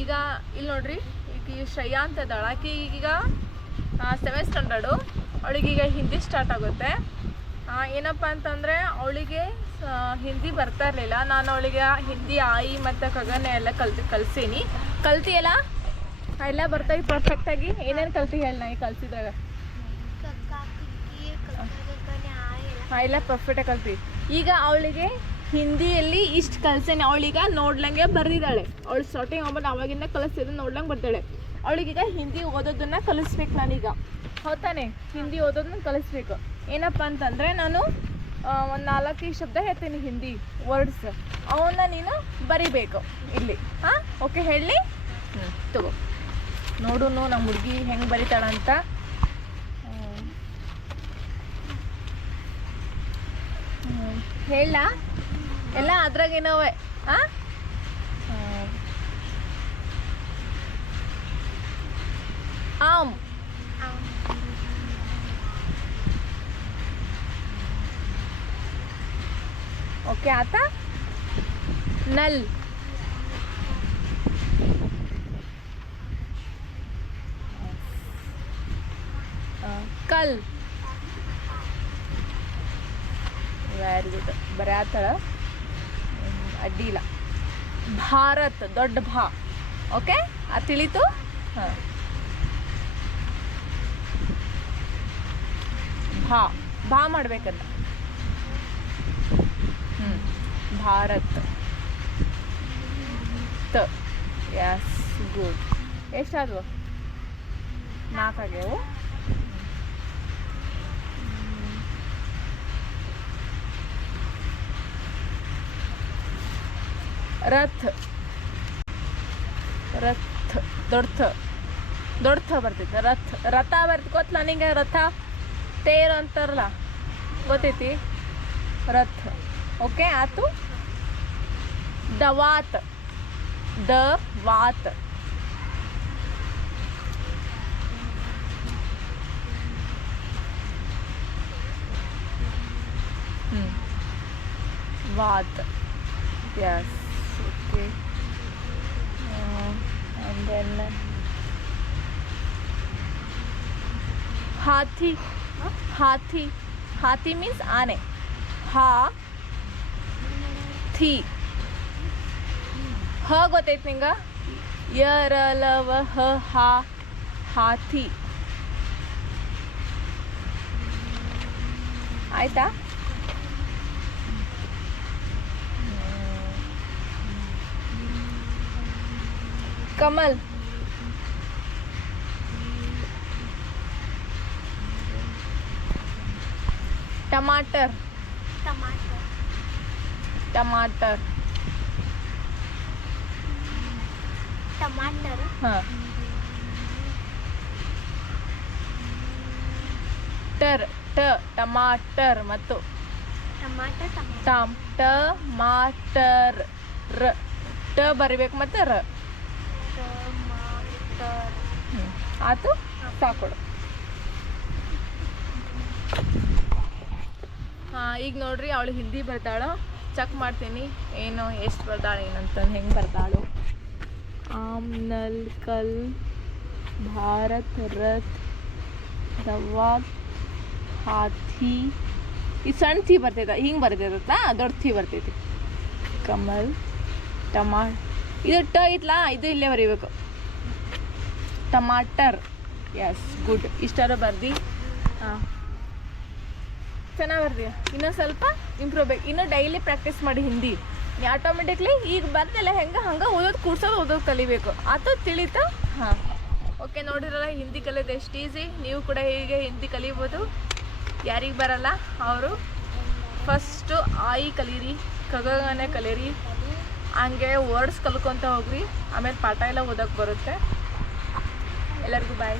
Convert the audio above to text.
ಈಗ ಇಲ್ಲಿ ನೋಡ್ರಿ ಈಗ ಈ ಶ್ರೇಯಾ ಅಂತ ಇದ್ದಾಳೆ. ಆಕೆ ಈಗ ಸೆವೆಂತ್ ಸ್ಟ್ಯಾಂಡರ್ಡು ಅವಳಿಗೀಗ ಹಿಂದಿ ಸ್ಟಾರ್ಟ್ ಆಗುತ್ತೆ. ಏನಪ್ಪ ಅಂತಂದರೆ ಅವಳಿಗೆ ಹಿಂದಿ ಬರ್ತಾ ಇರಲಿಲ್ಲ. ನಾನು ಅವಳಿಗೆ ಹಿಂದಿ ಆಯಿ ಮತ್ತು ಕಗನೆ ಎಲ್ಲ ಕಲ್ತು ಕಲ್ಸೀನಿ. ಕಲ್ತಿಯಲ್ಲ ಎಲ್ಲ? ಬರ್ತಾ ಪರ್ಫೆಕ್ಟಾಗಿ ಏನೇನು ಕಲ್ತಿ ಹೇಳಿ ನಾ ಹಾಂ ಎಲ್ಲ. ಪರ್ಫೆಕ್ಟಾಗಿ ಕಲ್ತಿ. ಈಗ ಅವಳಿಗೆ ಹಿಂದಿಯಲ್ಲಿ ಇಷ್ಟು ಕಲ್ಸೇನೆ. ಅವಳೀಗ ನೋಡ್ಲಂಗೆ ಬರ್ದಿದ್ದಾಳೆ. ಅವಳು ಸ್ಟಾರ್ಟಿಂಗ್ ಆಮೇಲೆ ಅವಾಗಿಂದ ಕಲಿಸ್ತಿದ್ದು ನೋಡ್ಲಂಗೆ ಬರ್ತಾಳೆ. ಅವಳಿಗೀಗ ಹಿಂದಿ ಓದೋದನ್ನ ಕಲಿಸ್ಬೇಕು ನಾನೀಗ. ಹೌದಾನೆ ಹಿಂದಿ ಓದೋದನ್ನ ಕಲಿಸ್ಬೇಕು. ಏನಪ್ಪ ಅಂತಂದರೆ ನಾನು ಒಂದು ನಾಲ್ಕೈದು ಶಬ್ದ ಹೇಳ್ತೀನಿ ಹಿಂದಿ ವರ್ಡ್ಸ್. ಅವನ್ನ ನೀನು ಬರಿಬೇಕು ಇಲ್ಲಿ. ಹಾಂ? ಓಕೆ, ಹೇಳಿ. ತಗೋ. ನೋಡು ನಮ್ಮ ಹುಡುಗಿ ಹೆಂಗೆ ಬರಿತಾಳಂತ. ಹೇಳ. ಎಲ್ಲ ಅದ್ರಾಗೇನವೆ ಆ ಹ್ಮ್. ಆಮ್ ओके आता नल कल ವೆರಿ ಗುಡ್ ಬರೀ ಆತಳ ಅಡ್ಡಿ ಇಲ್ಲ. ಭಾರತ್, ದೊಡ್ಡ ಭಾ. ಓಕೆ ಅದು ತಿಳಿತು? ಹಾಂ. ಭಾ. ಭಾ ಮಾಡ್ಬೇಕಂತ. ಹ್ಞೂ ಭಾರತ್. ತ. ಎಸ್ ಗುಡ್ ಎಷ್ಟಾದವು? ನಾಲ್ಕಾಗ್ಯಾವು? ರಥ್ ರಥ್ ದೊಡ್ಡ ಥ. ದೊಡ್ಡ ಥ ಬರ್ತೈತೆ ರಥ್ ರಥ ಬರ್ತ ಗೊತ್ತಲ್ಲ ನಿಂಗೆ ರಥ ತೇರು ಅಂತಾರಲ್ಲ ಗೊತ್ತೈತಿ ರಥ್ ಓಕೆ ಆತು ದವಾತ್ ದ ವಾತ್ ಹ್ಞೂ ವಾತ್ ಎಸ್ ಓಕೆ ಆ್ಯಂಡ್ ದೆನ್ ಹಾಥಿ ಹಾಥಿ ಹಾಥಿ ಮೀನ್ಸ್ ಆನೆ ಹಾ ಥಿ ಹ ಗೊತ್ತೈತಿ ನಿಂಗ ಯ ರ ಲ ವ ಹ ಹಾ ಹಾಥಿ ಆಯ್ತಾ कमल टमाटर टमाटर टमाटर टमाटर हाँ टर ट टमाटर मतो टमाटर टम टमाटर र ट बरबेक मत र ಹ್ಞೂ ಆತು ಸಾಕೊಡು. ಹಾಂ ಈಗ ನೋಡ್ರಿ ಅವಳು ಹಿಂದಿ ಬರ್ತಾಳು ಚೆಕ್ ಮಾಡ್ತೀನಿ. ಏನು ಎಷ್ಟು ಬರ್ತಾಳೆ ಏನಂತಂದು ಹೆಂಗೆ ಬರ್ತಾಳು ಆಮ್ ನಲ್ ಕಲ್ ಭಾರತ್ ರಥ್ ದವಾತ್ ಹಾಥಿ. ಈ ಸಣ್ಣ ಥೀ ಬರ್ತೈತ ಹಿಂಗೆ ಬರ್ತೈತಲ್ಲ ದೊಡ್ಡ ಥೀ ಬರ್ತೈತಿ. ಕಮಲ್ ಟಮಾಟ್. ಇದು ಟ ಐತ್ಲಾ ಇದು ಇಲ್ಲೇ ಬರೀಬೇಕು. ಟಮಾಟರ್. ಎಸ್ ಗುಡ್ ಇಷ್ಟಾರು ಬರ್ದಿ. ಹಾಂ. ಚೆನ್ನಾಗಿ ಬರ್ದಿ ಇನ್ನೂ ಸ್ವಲ್ಪ ಇಂಪ್ರೂವ್ ಬೇಕು. ಇನ್ನೂ ಡೈಲಿ ಪ್ರಾಕ್ಟೀಸ್ ಮಾಡಿ ಹಿಂದಿ. ನೀ ಆಟೋಮೆಟಿಕ್ಲಿ ಈಗ ಬರ್ದಲ್ಲ ಹೆಂಗೆ ಹಂಗೆ ಓದೋದು ಕೂರ್ಸೋದು ಓದೋದು ಕಲಿಬೇಕು. ಅದು ತಿಳಿತಾ? ಹಾಂ. ಓಕೆ ನೋಡಿರಲ್ಲ ಹಿಂದಿ ಕಲಿಯೋದು ಎಷ್ಟು ಈಸಿ ನೀವು ಕೂಡ ಹೀಗೆ ಹಿಂದಿ ಕಲಿಬೋದು. ಯಾರಿಗೆ ಬರಲ್ಲ? ಅವರು. ಫಸ್ಟು ಆಯಿ ಕಲೀರಿ ಕಗಗನೆ ಕಲೀರಿ. ಹಂಗೆ ವರ್ಡ್ಸ್ ಕಲ್ಕೊತ ಹೋಗ್ರಿ. ಆಮೇಲೆ ಪಾಠ ಎಲ್ಲ ಓದೋಕೆ ಬರುತ್ತೆ. എല്ലാവർക്കും ബൈ